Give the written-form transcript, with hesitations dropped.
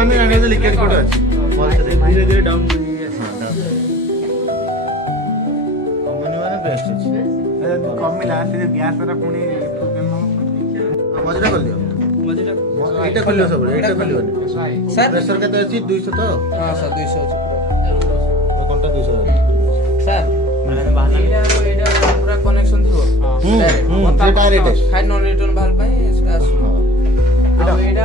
ମାନେ ଜାଣିବା ଲିକେଜ କୋଉଠି ଅଛି ଭଲସେ ଧୀରେ ଧୀରେ ଡାଉନ କମୁନି ମାନେ ବେଷ୍ଟ ଅଛି କମିଲା ସେ ଗ୍ୟାସ ର ପୁଣି ମଝିଟା ଖୋଲିଦିଅ ମଝିଟା ଏଇଟା ଖୋଲିବ ସବୁବେଳେ ଏଇଟା ଖୋଲିବନି ସାର୍ ପ୍ରେସର କେତେ ଅଛି 200 ତ ହଁ ସାର୍ 200 ଅଛି କୋଣଟା 200 ଅଛି ସାର୍ ଏଇଟା ପୁରା କନେକ୍ସନ ଥିବ ହୁଁ ହୁଁ ସେଟା ରେଟ୍ ହାଇ ନନ୍ ରିଟର୍ନ ବାହାର ପାଇଁ ସେଟା ଆସିବ ଆଉ ଏଇଟା